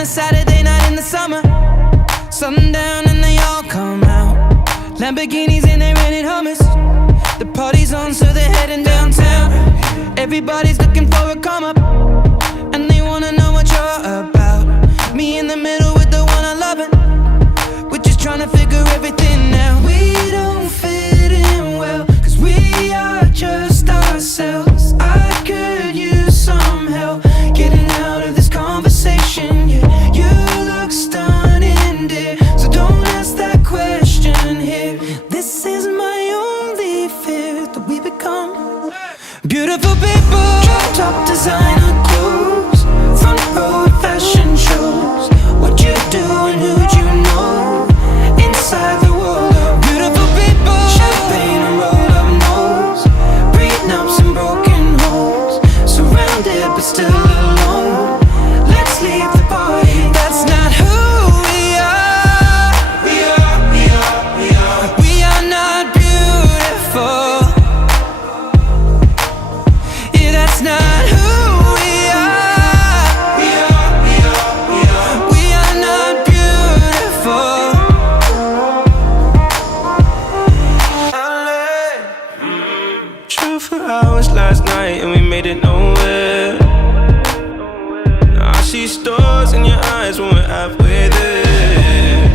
On a Saturday night in the summer, sundown and they all come out. Lamborghinis and they're renting hummus. The party's on, so they're heading downtown. Everybody's looking for a come up, and they wanna know what you're about. Me in the middle with the one I love it. We're just trying to figure everything out. We don't fit in well, cause we are just ourselves. I could use some help getting out of this conversation. Yeah, you look stunning, dear, so don't ask that question here. This is my only fear, that we become beautiful people. Drop top designer clothes, front row at fashion shows. What you do and who'd you know? Inside the world of beautiful people. Champagne and rolled up nose, prenups and broken homes. Surrounded but still alone. Let's leave the party. That's not who we are. We are not beautiful. Yeah, that's not who we are. We are not beautiful. True for hours last night and we made it nowhere. Now I see stars in your eyes when we're halfway there.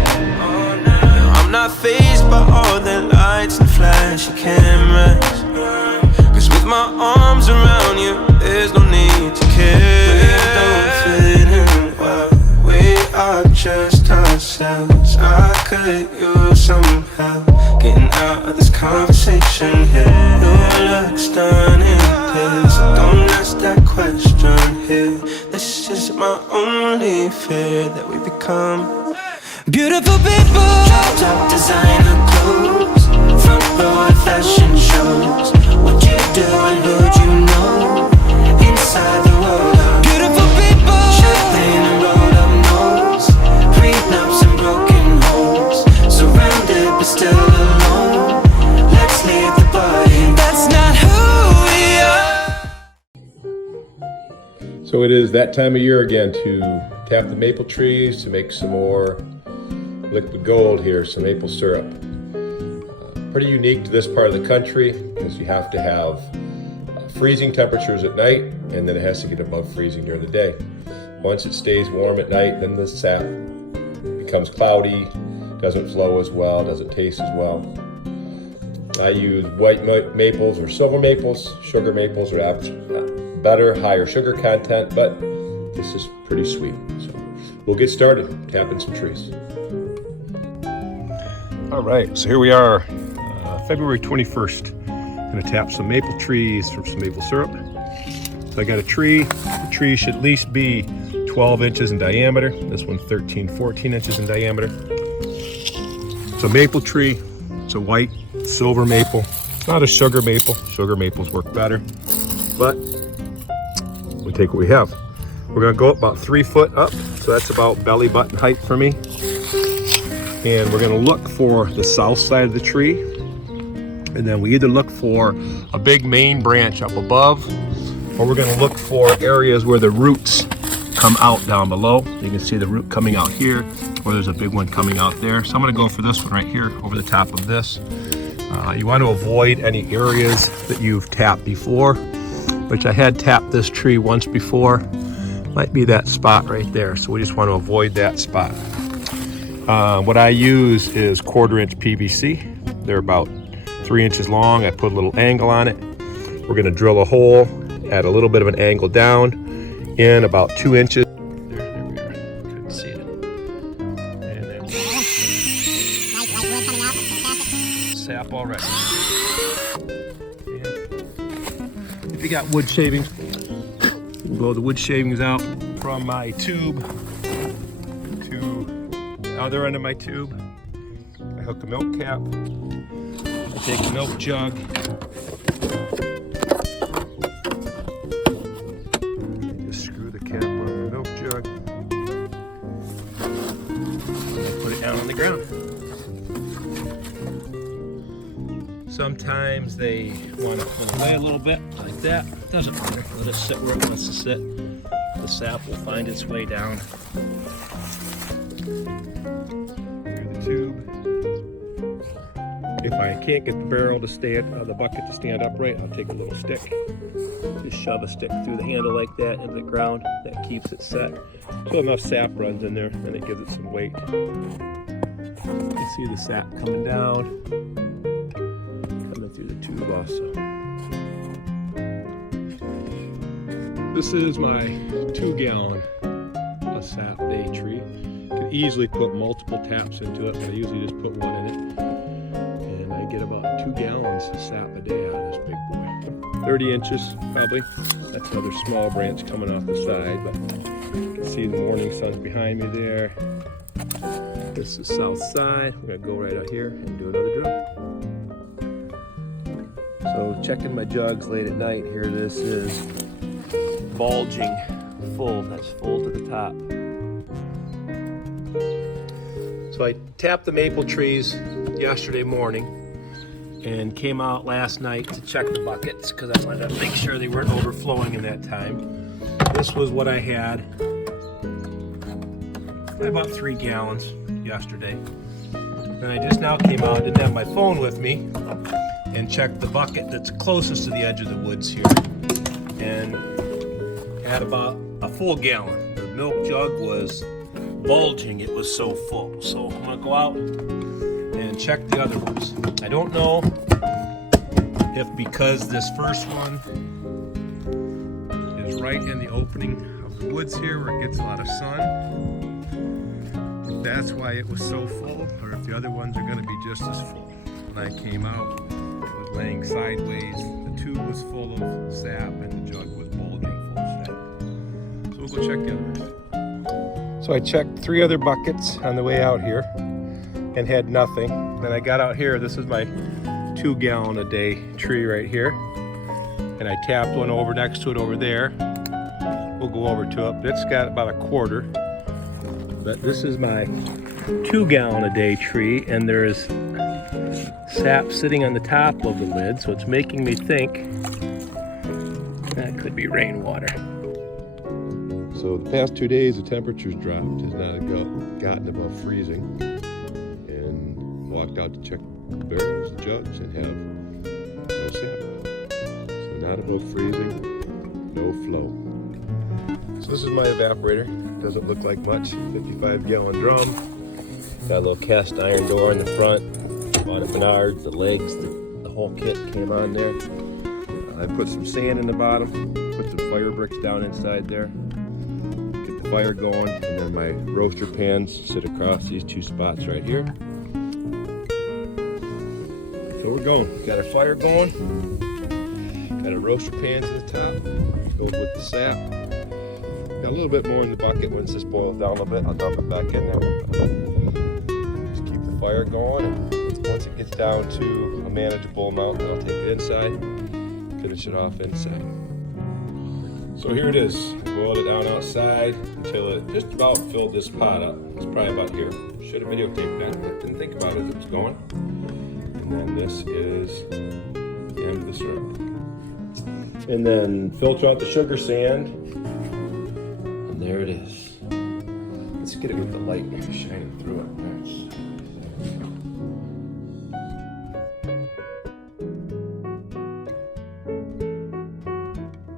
Now I'm not fazed by all the lights and flashy cameras, cause with my arms around you, there's no need to care. We don't fit in well, we are just ourselves. I could use some help getting out of this conversation here. You look stunning, please, don't ask that question here. This is my only fear, that we become beautiful people. Drop top designer clothes, front row at fashion shows. What you do and who'd you know? Inside the world of beautiful people. Champagne and rolled up nose, prenups and broken homes. Surrounded but still alone. Let's leave the party. That's not who we are. So it is that time of year again to tap the maple trees to make some more liquid gold here, some maple syrup. Pretty unique to this part of the country because you have to have freezing temperatures at night, and then it has to get above freezing during the day. Once it stays warm at night, then the sap becomes cloudy, doesn't flow as well, doesn't taste as well. I use white maples or silver maples. Sugar maples are better, higher sugar content, but this is pretty sweet. So we'll get started tapping some trees. All right, so here we are, February 21st. Gonna tap some maple trees for some maple syrup. So I got a tree. The tree should at least be 12 inches in diameter. This one's 13, 14 inches in diameter. It's a maple tree. It's a white silver maple. It's not a sugar maple. Sugar maples work better, but we take what we have. We're gonna go up about 3 foot up, so that's about belly button height for me. And we're gonna look for the south side of the tree. And then we either look for a big main branch up above, or we're gonna look for areas where the roots come out down below. You can see the root coming out here, or there's a big one coming out there. So I'm gonna go for this one right here over the top of this. You want to avoid any areas that you've tapped before, which I had tapped this tree once before. Might be that spot right there. So we just want to avoid that spot. What I use is 1/4 inch PVC. They're about 3 inches long. I put a little angle on it. We're gonna drill a hole at a little bit of an angle down in about 2 inches. There we are. Couldn't see it. And then sap already. And if you got wood shavings, you can blow the wood shavings out from my tube to the other end of my tube. I hook the milk cap. I take the milk jug, just screw the cap on the milk jug, and put it down on the ground. Sometimes they want to pull away a little bit, like that. Doesn't matter. Let it sit where it wants to sit. the sap will find its way down. Here's the tube. If I can't get the barrel to the bucket to stand upright, I'll take a little stick. Just shove a stick through the handle like that into the ground. That keeps it set. So enough sap runs in there, and it gives it some weight. You can see the sap coming down, coming through the tube also. This is my 2-gallon sap day tree. You can easily put multiple taps into it, but I usually just put one in it. And I get about 2 gallons of sap a day out of this big boy. 30 inches probably. That's another small branch coming off the side, but you can see the morning sun's behind me there. This is south side. We're gonna go right out here and do another drill. So checking my jugs late at night here. This is bulging full. That's full to the top. So I tapped the maple trees yesterday morning and came out last night to check the buckets because I wanted to make sure they weren't overflowing in that time. This was what I had. About 3 gallons yesterday. Then I just now came out, didn't have my phone with me, and checked the bucket that's closest to the edge of the woods here, and had about a full gallon. The milk jug was bulging, it was so full. So I'm gonna go out and check the other ones. I don't know if because this first one is right in the opening of the woods here where it gets a lot of sun, that's why it was so full, or if the other ones are going to be just as full. When I came out, it was laying sideways, the tube was full of sap, and the jug was bulging full of sap. So we'll go check the others. So I checked 3 other buckets on the way out here and had nothing. Then I got out here, this is my 2-gallon a day tree right here. And I tapped one over next to it over there. We'll go over to it, but it's got about a quarter. But this is my 2-gallon a day tree, and there is sap sitting on the top of the lid, so it's making me think that could be rainwater. So the past 2 days, the temperature's dropped, has not gotten above freezing, and walked out to check the barrels, the jugs, and have no sap. So not above freezing, no flow. So this is my evaporator. Doesn't look like much. 55-gallon drum. Got a little cast iron door in the front. Bought at Menards. The legs, the whole kit came on there. I put some sand in the bottom. Put some fire bricks down inside there. Get the fire going, and then my roaster pans sit across these 2 spots right here. So we're going. Got our fire going. Got our roaster pans at the top. Goes with the sap. Got a little bit more in the bucket. Once this boils down a little bit, I'll dump it back in there. Just keep the fire going, and once it gets down to a manageable amount, then I'll take it inside, finish it off inside. So here it is. I boiled it down outside until it just about filled this pot up. It's probably about here. Should have videotaped that, but didn't think about it as it was going. And then this is the end of the syrup. And then filter out the sugar sand. There it is. Let's get it with the light shining through it. Nice.